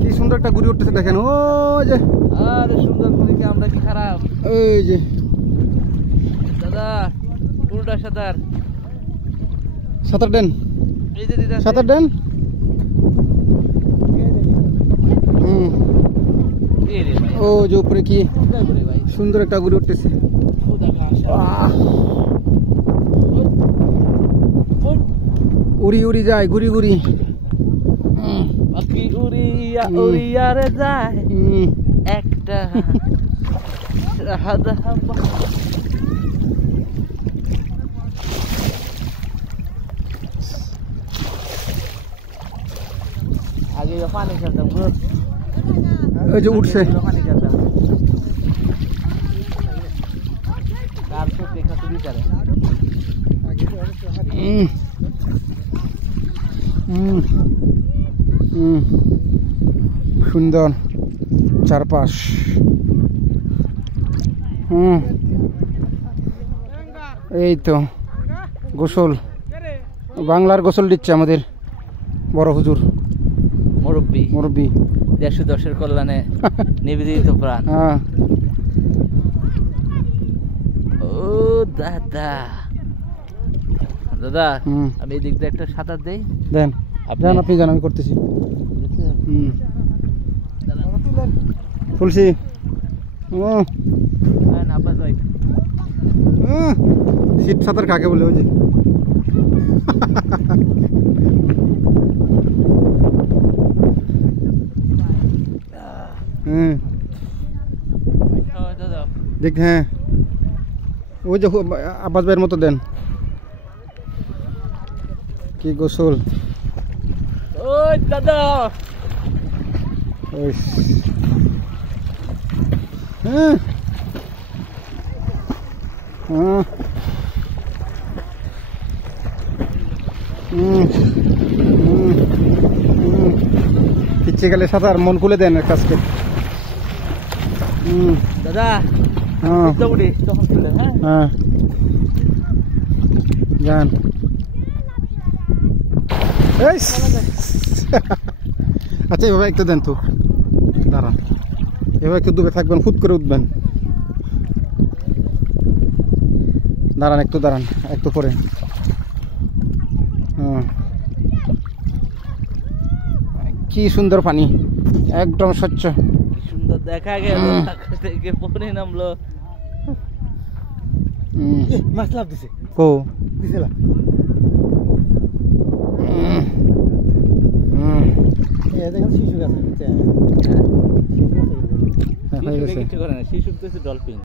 কি সুন্দর একটা ঘুরে উঠতেছে দেখেন, ও যে আরে সুন্দর করে কি আমরা কি খারাপ? এই যে দাদা উল্টা সাঁতার, সাঁতার দেন, এই যে দিদা সাঁতার দেন। ও যে উপরে কি সুন্দর একটা ঘুরে উঠতেছে। উড়ি উড়ি যায়, ঘুরি ঘুরি পাখি উড়িয়া উড়িয়া রে যায় একটা আগে পানি খেলতাম গো, ওই যে উঠছে। পানি খেলতাম কার তো দেখা তো বিচারে। সুন্দর চারপাশ। এই তো গোসল, বাংলার গোসল দিচ্ছে আমাদের বড় হুজুর মুরব্বী মুরব্বী। দেশ দশের কল্যাণে নিবেদিত প্রাণ। ও দাদা, দাদা আমি এই দিক দিয়ে একটা সাঁতার দেই। দেন আপনি জান, আমি করতেছি। তুলসী শীত সাঁতার কাকে বলে? ওই যে দেখ, হ্যাঁ ওই যে আব্বাস ভাইয়ের মতো দেন। কি গোসল! ওই দাদা ইচ্ছে গেলে সাঁতার মন খুলে দেন কাজকে। দাদা উঠি তখন তুলে। হ্যাঁ যান। আচ্ছা এভাবে একটু দেন তো, দাঁড়ান, এভাবে একটু ডুবে থাকবেন, ফুট করে উঠবেন। দাঁড়ান একটু, দাঁড়ান একটু পরে। কি সুন্দর পানি, একদম স্বচ্ছ, সুন্দর দেখা গেল। থেকে পরে নামলো, মাছ লাভ দিছে। কো দিছে না? দেখেন শিশু গাছ, শিশু কিছু করে না, শিশু ডলফিন।